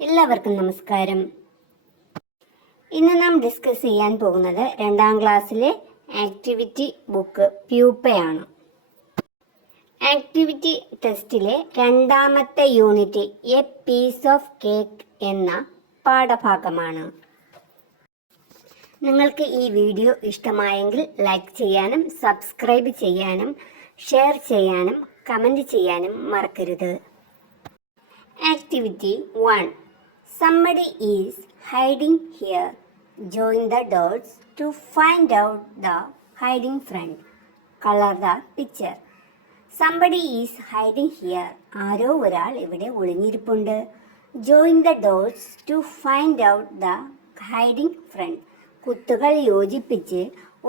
എല്ലാവർക്കും നമസ്കാരം. ഇന്ന് നാം ഡിസ്കസ് ചെയ്യാൻ പോകുന്നത് 2ാം ക്ലാസ്സിലെ ആക്ടിവിറ്റി ബുക്ക് പ്യൂപ്പയാണ്. ആക്ടിവിറ്റി ടെസ്റ്റിലെ 2ാമത്തെ unit a piece of cake എന്ന പാഠഭാഗമാണ്. നിങ്ങൾക്ക് ഈ വീഡിയോ ഇഷ്ടമായെങ്കിൽ ലൈക്ക് ചെയ്യാനും സബ്സ്ക്രൈബ് ചെയ്യാനും ഷെയർ ചെയ്യാനും കമൻറ്റ് ചെയ്യാനും മറക്കരുത്. Activity 1. Somebody is hiding here. Join the dots to find out the hiding friend. Color the picture. Somebody is hiding here. ആരോ ഒരാൾ ഇവിടെ ഒളിഞ്ഞിരിപ്പുണ്ട്. Join the dots to find out the hiding friend. കുത്തുകൾ യോജിപ്പിച്ച്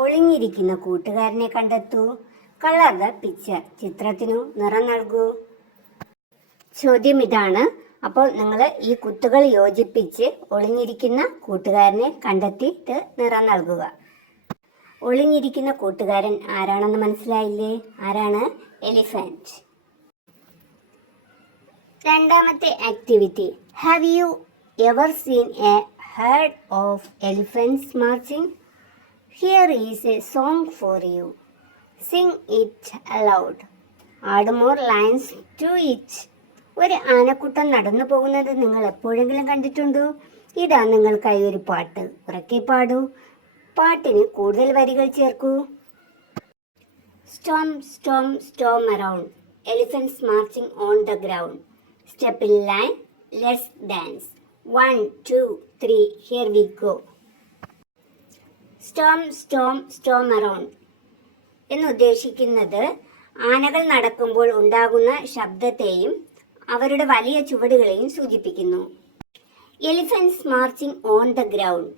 ഒളിഞ്ഞിരിക്കുന്ന കൂട്ടുകാരനെ കണ്ടെത്തൂ. Color the picture. ചിത്രത്തിനു നിറം നൽകൂ. ചോദ്യം ഇതാണ്. അപ്പോൾ നിങ്ങൾ ഈ കുത്തുകൾ യോജിപ്പിച്ച് ഒളിഞ്ഞിരിക്കുന്ന കൂട്ടുകാരനെ കണ്ടെത്തിയിട്ട് നിറം നൽകുക. ഒളിഞ്ഞിരിക്കുന്ന കൂട്ടുകാരൻ ആരാണെന്ന് മനസ്സിലായില്ലേ? ആരാണ്? എലിഫന്റ്. 2ാമത്തെ activity. Have you ever seen a herd of elephants marching? Here is a song for you. Sing it aloud. Add more lines to it. ഒരു ആനക്കൂട്ടം നടന്നു പോകുന്നത് നിങ്ങൾ എപ്പോഴെങ്കിലും കണ്ടിട്ടുണ്ടോ? ഇതാ നിങ്ങൾക്കായി ഒരു പാട്ട്. ഉറക്കെ പാടൂ. പാട്ടിന് കൂടുതൽ വരികൾ ചേർക്കൂ. Storm storm storm around. Elephants marching on the ground. Step in line. Let's dance. 1 2 3 here we go. Storm storm storm around എന്നുദ്ദേശിക്കുന്നത് ആനകൾ നടക്കുമ്പോൾ ഉണ്ടാകുന്ന ശബ്ദത്തെയും അവരുടെ വലിയ ചുവടുകളെയും സൂചിപ്പിക്കുന്നു. Elephants marching on the ground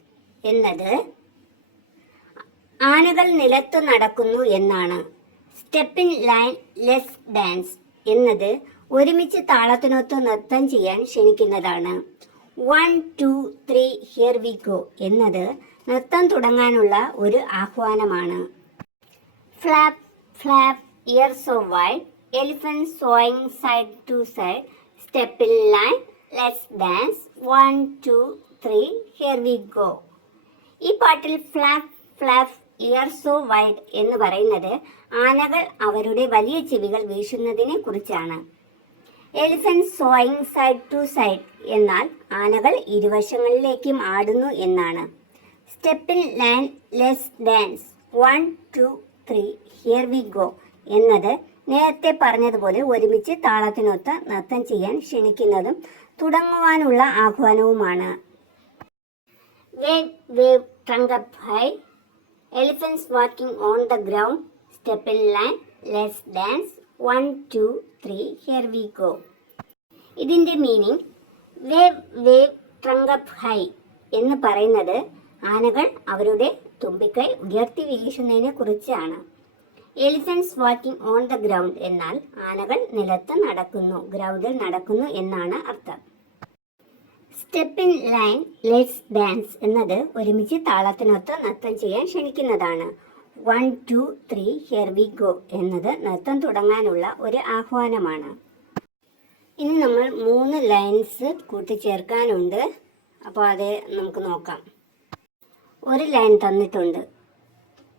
എന്നത് ആനകൾ നിലത്ത് നടക്കുന്നു എന്നാണ്. Step in line let's dance എന്നത് ഒരുമിച്ച് താളത്തിനൊത്ത് നൃത്തം ചെയ്യാൻ ക്ഷണിക്കുന്നതാണ്. 1 2 3 ഹിയർ വി ഗോ എന്നത് നൃത്തം തുടങ്ങാനുള്ള ഒരു ആഹ്വാനമാണ്. Flap flap ears so wide. Elephants swaying side to side. Step in line. Let's dance. 1 2 3 here we go. ഈ പാട്ടിൽ flap flap ear so wide എന്ന് പറയുന്നത് ആനകൾ അവരുടെ വലിയ ചെവികൾ വീശുന്നതിനെ കുറിച്ചാണ്. Elephant swaying side to side എന്നാൽ ആനകൾ ഇരുവശങ്ങളിലേക്കും ആടുന്നു എന്നാണ്. Step in line let's dance. 1 2 3 here we go എന്നത് നേരത്തെ പറഞ്ഞതുപോലെ ഒരുമിച്ച് താളത്തിനൊത്ത് നൃത്തം ചെയ്യാൻ ക്ഷണിക്കുന്നതും തുടങ്ങുവാനുള്ള ആഹ്വാനവുമാണ്. Wave wave trunk up high. Elephants walking on the ground. Step in line let's dance. 1 2 3 here we go. ഇതിൻ്റെ meaning wave wave trunk up high എന്ന് പറയുന്നത് ആനകൾ അവരുടെ തുമ്പിക്കൈ ഉയർത്തി വീശുന്നതിനെ കുറിച്ചാണ്. Elephants walking on the ground എന്നാൽ ആനകൾ നിലത്ത് നടക്കുന്നു, ഗ്രൗണ്ടിൽ നടക്കുന്നു എന്നാണ് അർത്ഥം. Step in line let's dance എന്നത് ഒരുമിച്ച് താളത്തിനൊത്ത് നൃത്തം ചെയ്യാൻ ക്ഷണിക്കുന്നതാണ്. 1 2 3 ഹിയർ വി ഗോ എന്നത് നൃത്തം തുടങ്ങാനുള്ള ഒരു ആഹ്വാനമാണ്. ഇനി നമ്മൾ 3 ലൈൻസ് കൂട്ടിച്ചേർക്കാനുണ്ട്. അപ്പോൾ അത് നമുക്ക് നോക്കാം. ഒരു ലൈൻ തന്നിട്ടുണ്ട്.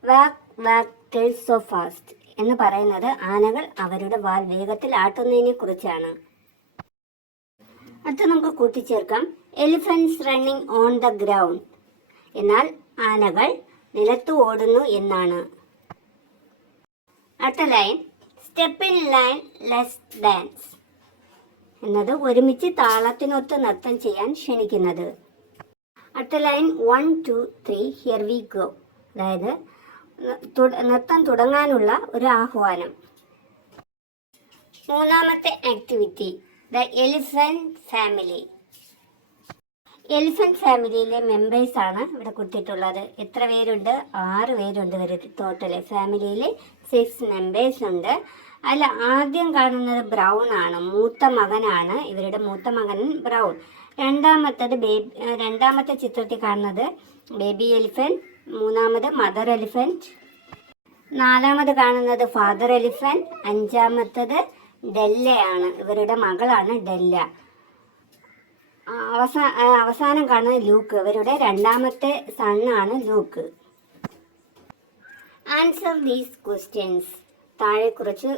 വാക്ക് വാക്ക് ടെയിൽ സോ ഫാസ്റ്റ് എന്ന് പറയുന്നത് ആനകൾ അവരുടെ വാൽ വേഗത്തിൽ ആട്ടുന്നതിനെ കുറിച്ചാണ്. അടുത്ത നമുക്ക് കൂട്ടിച്ചേർക്കാം. Elephants running on the ground എന്നാൽ ആനകൾ നിലത്ത് ഓടുന്നു എന്നാണ്. അടുത്ത line step in line let's dance എന്നത് ഒരുമിച്ച് താളത്തിനൊത്ത് നൃത്തം ചെയ്യാൻ ക്ഷണിക്കുന്നത്. അടുത്ത ലൈൻ 1 2 3 ഹിയർ വി ഗോ അതായത് നൃത്തം തുടങ്ങാനുള്ള ഒരു ആഹ്വാനം. 3ാമത്തെ activity the elephant family. Elephant ഫാമിലിയിലെ മെമ്പേഴ്സ് ആണ് ഇവിടെ കൊടുത്തിട്ടുള്ളത്. എത്ര പേരുണ്ട്? 6 പേരുണ്ട് ടോട്ടൽ. ഫാമിലിയിൽ 6 മെമ്പേഴ്സ് ഉണ്ട്. അതിൽ ആദ്യം കാണുന്നത് ബ്രൗൺ ആണ്, മൂത്ത മകനാണ്. ഇവരുടെ മൂത്ത മകൻ ബ്രൗൺ. രണ്ടാമത്തെ ചിത്രത്തിൽ കാണുന്നത് ബേബി എലിഫന്റ്, 3ാമത് മദർ എലിഫന്റ്, 4ാമത് കാണുന്നത് ഫാദർ എലിഫന്റ്, 5ാമത്തത് ഡെല്ലയാണ്. ഇവരുടെ മകളാണ് ഡെല്ല. അവസാനം കാണുന്നത് ലൂക്ക്. ഇവരുടെ രണ്ടാമത്തെ സണ്ണാണ് ലൂക്ക്. Answer these questions. താഴെ കുറച്ച്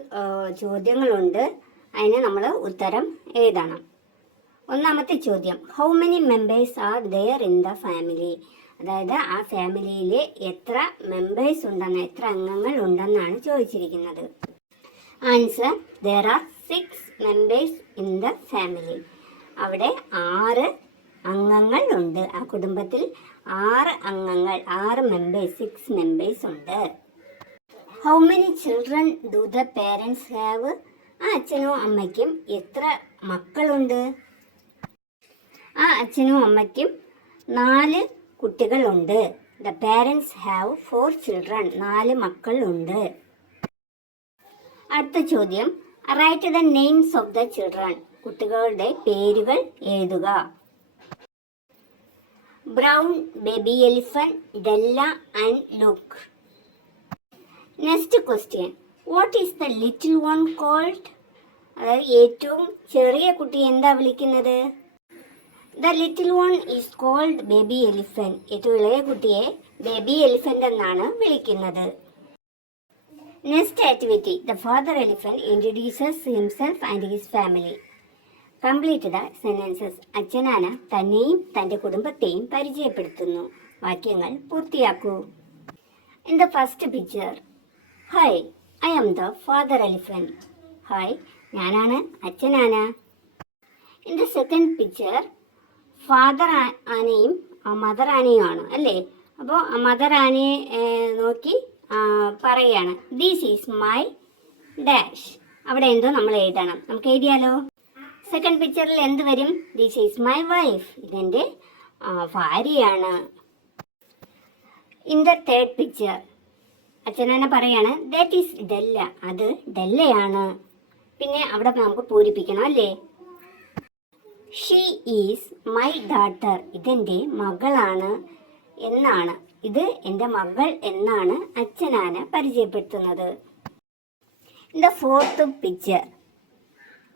ചോദ്യങ്ങളുണ്ട്, അതിന് നമ്മൾ ഉത്തരം എഴുതണം. ഒന്നാമത്തെ ചോദ്യം, how many members are there in the family? അതായത് ആ ഫാമിലിയിൽ എത്ര മെമ്പേഴ്സ് ഉണ്ടെന്ന്, എത്ര അംഗങ്ങൾ ഉണ്ടെന്നാണ് ചോദിച്ചിരിക്കുന്നത്. Answer, there are 6 members in the family. അവിടെ 6 അംഗങ്ങൾ ഉണ്ട്. ആ കുടുംബത്തിൽ 6 അംഗങ്ങൾ, 6 മെമ്പേഴ്സ്, 6 മെമ്പേഴ്സ് ഉണ്ട്. How many children do the parents have? ആ അച്ഛനും അമ്മയ്ക്കും എത്ര മക്കളുണ്ട്? ആ അച്ഛനും അമ്മയ്ക്കും 4 കുട്ടികളുണ്ട്. The parents have 4 children. 4 മക്കളുണ്ട്. അടുത്ത ചോദ്യം, write the names of the children. കുട്ടികളുടെ പേരുകൾ എഴുതുക. Brown, baby elephant, Della and Luke. Next question, what is the little one called? അതായത് ഏറ്റവും ചെറിയ കുട്ടി എന്താ വിളിക്കുന്നത്? The little one is called baby elephant. ഏറ്റവും ഇളയ കുട്ടിയെ ബേബി എലിഫന്റ് എന്നാണ് വിളിക്കുന്നത്. Next activity, the father elephant introduces himself and his family. Complete the sentences. അച്ഛനാന തന്നെയും തൻ്റെ കുടുംബത്തെയും പരിചയപ്പെടുത്തുന്നു. വാക്യങ്ങൾ പൂർത്തിയാക്കൂ. In the first picture, hi, I am the father elephant. Hi, ഞാനാണ് അച്ഛനാന. In the second picture, father ആനയും മദർ ആനയും ആണ് അല്ലേ? അപ്പോൾ മദർ ആനയെ നോക്കി പറയുകയാണ്, ദിസ് ഈസ് മൈ ഡാഷ്. അവിടെ എന്തോ നമ്മൾ എഴുതണം. നമുക്ക് എഴുതിയാലോ? സെക്കൻഡ് പിക്ചറിൽ എന്ത് വരും? This is my wife. ഇതെൻ്റെ ഭാര്യയാണ്. ഇൻ ദ തേർഡ് പിക്ചർ, അച്ഛനാന പറയാണ്, ദാറ്റ് ഈസ് ഡെല്ല. അത് ഡെല്ലയാണ്. പിന്നെ അവിടെ നമുക്ക് പൂരിപ്പിക്കണം അല്ലേ? She is my daughter. ഇതെൻ്റെ മകളാണ് എന്നാണ്. ഇത് എൻ്റെ മകൾ എന്നാണ് അച്ഛനാന പരിചയപ്പെടുത്തുന്നത്. ഇൻ ദ ഫോർത്ത് പിക്ചർ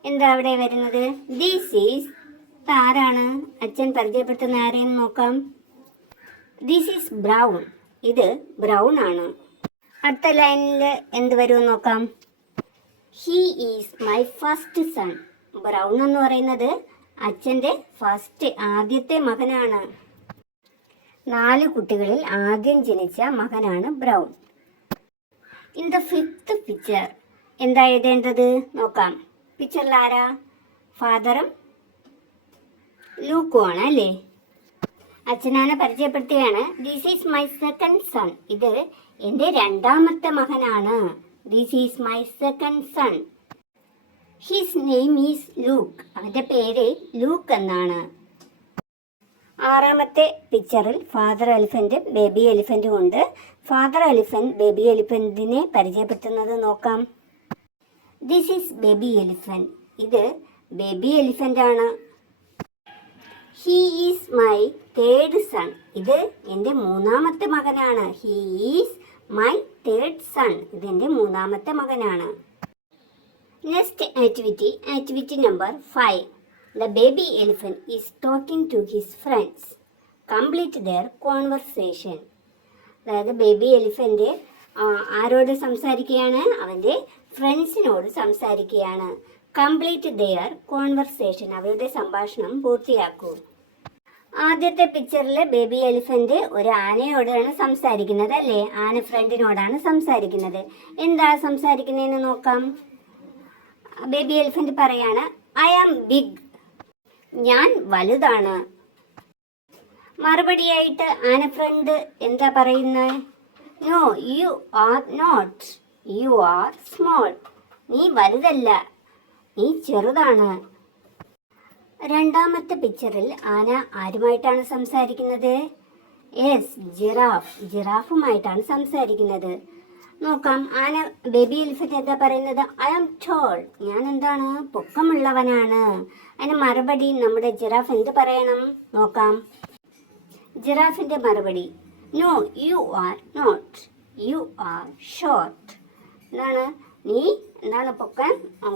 എന്താ അവിടെ വരുന്നത്? ദിസ് ഈസ്, ആരാണ് അച്ഛൻ പരിചയപ്പെടുത്തുന്ന ആരെയെന്ന് നോക്കാം. This is Brown. ഇത് ബ്രൗൺ ആണ്. അടുത്ത ലൈനിൽ എന്ത് വരുമെന്ന് നോക്കാം. He is my first son. Brown എന്ന് പറയുന്നത് അച്ഛൻ്റെ ആദ്യത്തെ മകനാണ്. 4 കുട്ടികളിൽ ആദ്യം ജനിച്ച മകനാണ് brown. In the fifth picture എന്താ എഴുതേണ്ടത് നോക്കാം. പിക്ചറിൽ ആരാ? ഫാദറും ലൂക്കും ആണ് അല്ലേ? അച്ഛനാനെ പരിചയപ്പെടുത്തുകയാണ്, this is my second son. ഇത് എൻ്റെ രണ്ടാമത്തെ മകനാണ്. This is my second son. His name is Luke. അവൻ്റെ പേര് ലൂക്ക് എന്നാണ്. ആറാമത്തെ പിക്ചറിൽ ഫാദർ എലിഫന്റ് ബേബി എലിഫന്റും ഉണ്ട്. ഫാദർ എലിഫന്റ് ബേബി എലിഫന്റിനെ പരിചയപ്പെടുത്തുന്നത് നോക്കാം. This is baby elephant. ഇത് ബേബി എലിഫന്റ് ആണ്. He is my third son. ഇത് എൻ്റെ മൂന്നാമത്തെ മകനാണ്. He is my third son. ഇത് എൻ്റെ മൂന്നാമത്തെ മകനാണ്. Next activity number 5. The baby elephant is talking to his friends. Complete their conversation. അതായത് ബേബി എലിഫന്റ് ആരോട് സംസാരിക്കുകയാണ്? അവൻ്റെ ഫ്രണ്ട്സിനോട് സംസാരിക്കുകയാണ്. Complete their conversation. അവരുടെ സംഭാഷണം പൂർത്തിയാക്കൂ. ആദ്യത്തെ പിക്ചറിൽ ബേബി എലിഫന്റ് ഒരു ആനയോടാണ് സംസാരിക്കുന്നത് അല്ലേ? ആന ഫ്രണ്ടിനോടാണ് സംസാരിക്കുന്നത്. എന്താ സംസാരിക്കുന്നതെന്ന് നോക്കാം. ബേബി എലിഫന്റ് പറയാണ്, ഐ ആം ബിഗ്. ഞാൻ വലുതാണ്. മറുപടിയായിട്ട് ആന ഫ്രണ്ട് എന്താ പറയുന്നത്? No, you are not. You are small. നീ വലുതല്ല, നീ ചെറുതാണ്. രണ്ടാമത്തെ പിക്ചറിൽ ആന ആരുമായിട്ടാണ് സംസാരിക്കുന്നത്? യെസ്, ജിറാഫുമായിട്ടാണ് സംസാരിക്കുന്നത്. നോക്കാം. ആന ബേബി എലിഫന്റ് എന്താ പറയുന്നത്? I am tall. ഞാൻ എന്താണ്? പൊക്കമുള്ളവനാണ്. അതിന് മറുപടി നമ്മുടെ ജിറാഫ് എന്ത് പറയണം നോക്കാം. ജിറാഫിന്റെ മറുപടി, no, you are not. You are short. എന്താണ്? നീ പൊക്കം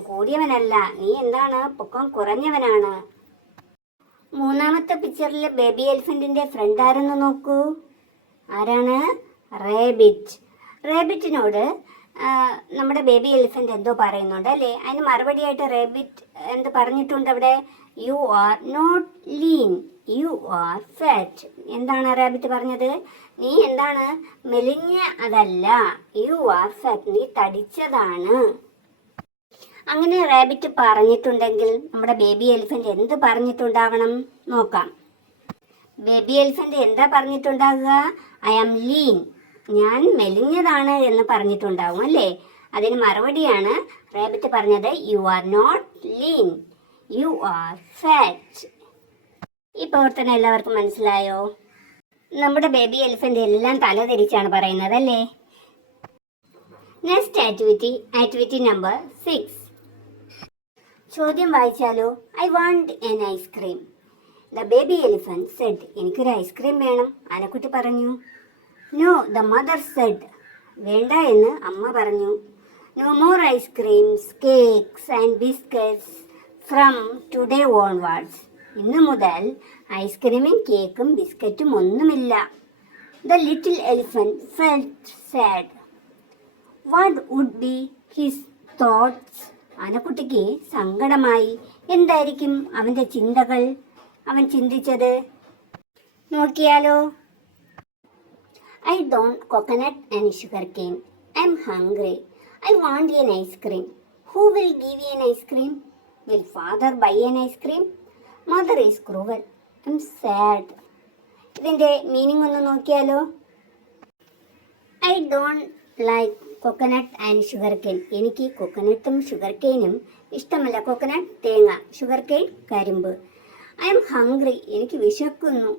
കൂടിയവനല്ല, നീ എന്താണ്? പൊക്കം കുറഞ്ഞവനാണ്. മൂന്നാമത്തെ പിക്ചറിൽ ബേബി എലിഫന്റിന്റെ ഫ്രണ്ട് ആരെന്ന് നോക്കൂ. ആരാണ്? റേബിറ്റ്. റേബിറ്റിനോട് നമ്മുടെ ബേബി എലിഫന്റ് എന്തോ പറയുന്നുണ്ട് അല്ലേ? അതിന് മറുപടിയായിട്ട് റേബിറ്റ് എന്ത് പറഞ്ഞിട്ടുണ്ട് അവിടെ? You are not lean, you are fat. എന്താണ് റാബിറ്റ് പറഞ്ഞത്? നീ എന്താണ്? മെലിഞ്ഞ അതല്ല, യു ആർ ഫാറ്റ്, നീ തടിച്ചതാണ്. അങ്ങനെ റാബിറ്റ് പറഞ്ഞിട്ടുണ്ടെങ്കിൽ നമ്മുടെ ബേബി എലിഫന്റ് എന്ത് പറഞ്ഞിട്ടുണ്ടാകണം നോക്കാം. ബേബി എലിഫന്റ് എന്താ പറഞ്ഞിട്ടുണ്ടാകുക? ഐ ആം ലീൻ, ഞാൻ മെലിഞ്ഞതാണ് എന്ന് പറഞ്ഞിട്ടുണ്ടാവും അല്ലേ? അതിന് മറുപടിയാണ് റാബിറ്റ് പറഞ്ഞത് you are not lean, you are fat. ഈ പ്രവർത്തനം എല്ലാവർക്കും മനസ്സിലായോ? നമ്മുടെ ബേബി എലിഫന്റ് എല്ലാം തലതിരിച്ചാണ് പറയുന്നത് അല്ലേ? Next activity number 6. ചോദ്യം വായിച്ചാലോ? I want an ice cream. The baby elephant said, എനിക്കൊരു ഐസ്ക്രീം വേണം. ആനക്കുട്ടി പറഞ്ഞു. നോ, ദ മദർ സെഡ്, വേണ്ട എന്ന് അമ്മ പറഞ്ഞു. No more ice creams, cakes and biscuits from today onwards. ഇന്നു മുതൽ ഐസ്ക്രീമും കേക്കും ബിസ്ക്കറ്റും ഒന്നുമില്ല. The little elephant felt sad. What would be his thoughts? ആനക്കുട്ടിക്ക് സങ്കടമായി. എന്തായിരിക്കും അവൻ്റെ ചിന്തകൾ? അവൻ ചിന്തിച്ചത് നോക്കിയാലോ? I don't coconut and sugar cane. I am hungry. I want an ice cream. Who will give an ice cream? Will father buy an ice cream? Mother is cruel. I am sad. ഇതിൻ്റെ meaning ഒന്ന് നോക്കിയാലോ? I don't like coconut and sugar cane. എനിക്ക് കോക്കനട്ടും sugar കെയിനും ഇഷ്ടമല്ല. Coconut തേങ്ങ, sugar cane കരിമ്പ്. I am hungry, എനിക്ക് വിശക്കുന്നു.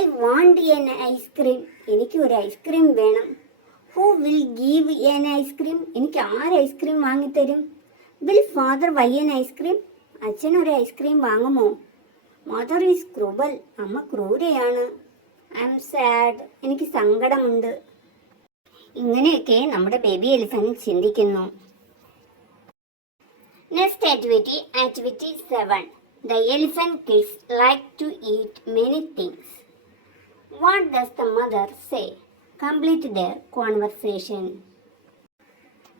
ഐ വാണ്ട് എൻ ഐസ്ക്രീം, എനിക്ക് ഒരു ഐസ്ക്രീം വേണം. Who will give an ice cream? എനിക്ക് ആര് ഐസ്ക്രീം വാങ്ങിത്തരും? Will father buy an ice cream? അച്ഛൻ ഒരു ഐസ്ക്രീം വാങ്ങുമോ? മദർ ഈസ് ക്രൂവൽ, അമ്മ ക്രൂരയാണ്. ഐ എം സാഡ്, എനിക്ക് സങ്കടമുണ്ട്. ഇങ്ങനെയൊക്കെ നമ്മുടെ ബേബി എലിഫന്റ് ചിന്തിക്കുന്നു. Next activity 7. The elephant kids like to eat many things. What does the mother say? Complete their conversation.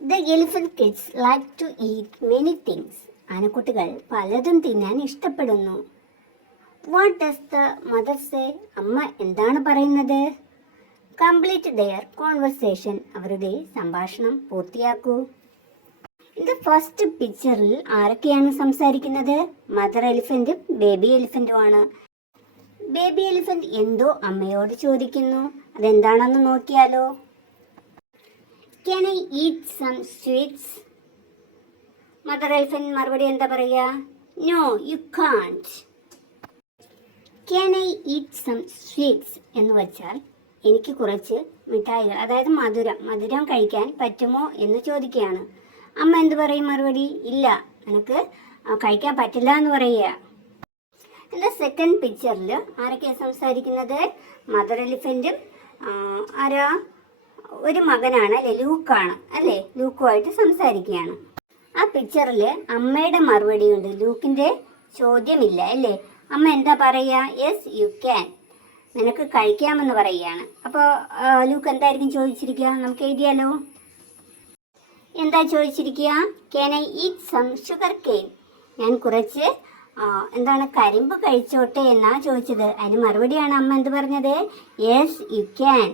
The elephant kids like to eat many things. ആനക്കുട്ടികൾ പലതും തിന്നാൻ ഇഷ്ടപ്പെടുന്നു. What does the mother say? അമ്മ എന്താണ് പറയുന്നത്? Complete their conversation. അവരുടെ സംഭാഷണം പൂർത്തിയാക്കൂ. ഇത് first പിക്ചറിൽ ആരൊക്കെയാണ് സംസാരിക്കുന്നത്? മദർ എലിഫന്റും ബേബി എലിഫന്റുമാണ്. ബേബി എലിഫന്റ് എന്തോ അമ്മയോട് ചോദിക്കുന്നു. അതെന്താണെന്ന് നോക്കിയാലോ? Can I eat some sweets? Mother elephant മറുപടി എന്താ പറയുക? No, you can't. Can I eat some sweets എന്ന് വെച്ചാൽ എനിക്ക് കുറച്ച് മിഠായികൾ, അതായത് മധുരം കഴിക്കാൻ പറ്റുമോ എന്ന് ചോദിക്കുകയാണ്. അമ്മ എന്ത് പറയും മറുപടി? ഇല്ല, നിനക്ക് കഴിക്കാൻ പറ്റില്ല എന്ന് പറയുക. എൻ്റെ സെക്കൻഡ് പിക്ചറിൽ ആരൊക്കെയാണ് സംസാരിക്കുന്നത്? മദർ എലിഫന്റും ആരാ? ഒരു മകനാണ് അല്ലേ, ലൂക്കാണ് അല്ലേ, ലൂക്കുമായിട്ട് സംസാരിക്കുകയാണ്. ആ പിക്ചറിൽ അമ്മയുടെ മറുപടി ഉണ്ട്, ലൂക്കിൻ്റെ ചോദ്യമില്ല അല്ലേ. അമ്മ എന്താ പറയുക? യെസ് യു ക്യാൻ, നിനക്ക് കഴിക്കാമെന്ന് പറയുകയാണ്. അപ്പോൾ ലൂക്ക് എന്തായിരിക്കും ചോദിച്ചിരിക്കുക? നമുക്ക് എഴുതിയാലോ? എന്താ ചോദിച്ചിരിക്കുക? Can I eat some sugar cane? ഞാൻ കുറച്ച് കരിമ്പ് കഴിച്ചോട്ടെ എന്നാണ് ചോദിച്ചത്. അതിന് മറുപടിയാണ് അമ്മ എന്ത് പറഞ്ഞത്? Yes you can.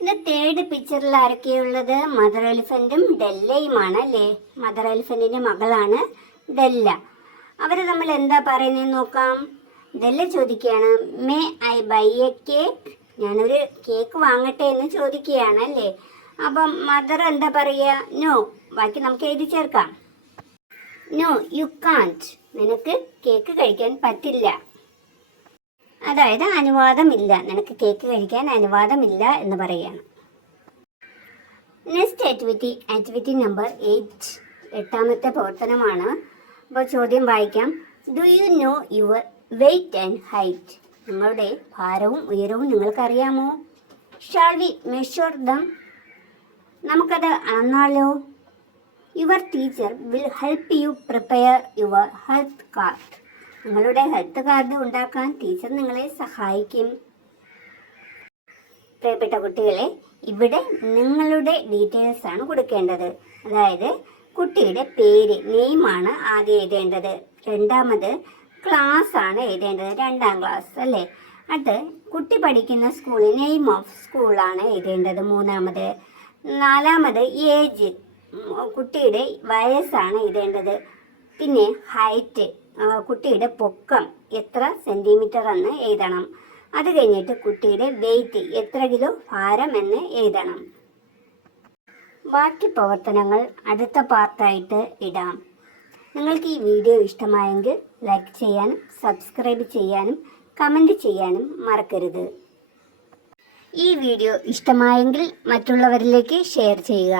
ഇത് തേർഡ് പിക്ചറിൽ ആരൊക്കെയുള്ളത്? മദർ എലിഫന്റും ഡെല്ലയുമാണ് അല്ലേ. മദർ എലിഫന്റിന്റെ മകളാണ് ഡെല്ല. അവർ നമ്മൾ എന്താ പറയുന്നതെന്ന് നോക്കാം. ഡെല്ല ചോദിക്കുകയാണ്, may I buy a cake? ഞാനൊരു കേക്ക് വാങ്ങട്ടെ എന്ന് ചോദിക്കുകയാണ് അല്ലേ. അപ്പം മദർ എന്താ പറയുക? നോ. ബാക്കി നമുക്ക് എഴുതി ചേർക്കാം. നോ യു കാൺറ്റ്, നിനക്ക് കേക്ക് കഴിക്കാൻ പറ്റില്ല. അതായത് അനുവാദമില്ല, നിനക്ക് കേക്ക് കഴിക്കാൻ അനുവാദമില്ല എന്ന് പറയുകയാണ്. Next activity number 8. 8ാമത്തെ പ്രവർത്തനമാണ്. അപ്പോൾ ചോദ്യം വായിക്കാം. Do you know your weight and height? നിങ്ങളുടെ ഭാരവും ഉയരവും നിങ്ങൾക്കറിയാമോ? Shall we measure them? നമുക്കത് അളന്നാലോ? Your teacher will help you prepare your health card. നിങ്ങളുടെ ഹെൽത്ത് കാർഡ് ഉണ്ടാക്കാൻ ടീച്ചർ നിങ്ങളെ സഹായിക്കും. പ്രിയപ്പെട്ട കുട്ടികളെ, ഇവിടെ നിങ്ങളുടെ ഡീറ്റെയിൽസ് ആണ് കൊടുക്കേണ്ടത്. അതായത് കുട്ടിയുടെ പേര്, നെയിമാണ് ആദ്യം എഴുതേണ്ടത്. രണ്ടാമത് ക്ലാസ് ആണ് എഴുതേണ്ടത്, 2ാം ക്ലാസ് അല്ലേ. അത് കുട്ടി പഠിക്കുന്ന സ്കൂൾ, നെയിം ഓഫ് സ്കൂളാണ് എഴുതേണ്ടത്. മൂന്നാമത്. നാലാമത് ഏജ്, കുട്ടിയുടെ വയസ്സാണ് എഴുതേണ്ടത്. പിന്നെ ഹൈറ്റ്, കുട്ടിയുടെ പൊക്കം എത്ര സെൻറ്റിമീറ്റർ എന്ന് എഴുതണം. അത് കഴിഞ്ഞിട്ട് കുട്ടിയുടെ വെയിറ്റ്, എത്ര കിലോ ഭാരം എന്ന് എഴുതണം. ബാക്കി പ്രവർത്തനങ്ങൾ അടുത്ത പാർട്ടായിട്ട് ഇടാം. നിങ്ങൾക്ക് ഈ വീഡിയോ ഇഷ്ടമായെങ്കിൽ ലൈക്ക് ചെയ്യാനും സബ്സ്ക്രൈബ് ചെയ്യാനും കമൻറ്റ് ചെയ്യാനും മറക്കരുത്. ഈ വീഡിയോ ഇഷ്ടമായെങ്കിൽ മറ്റുള്ളവരിലേക്ക് ഷെയർ ചെയ്യുക.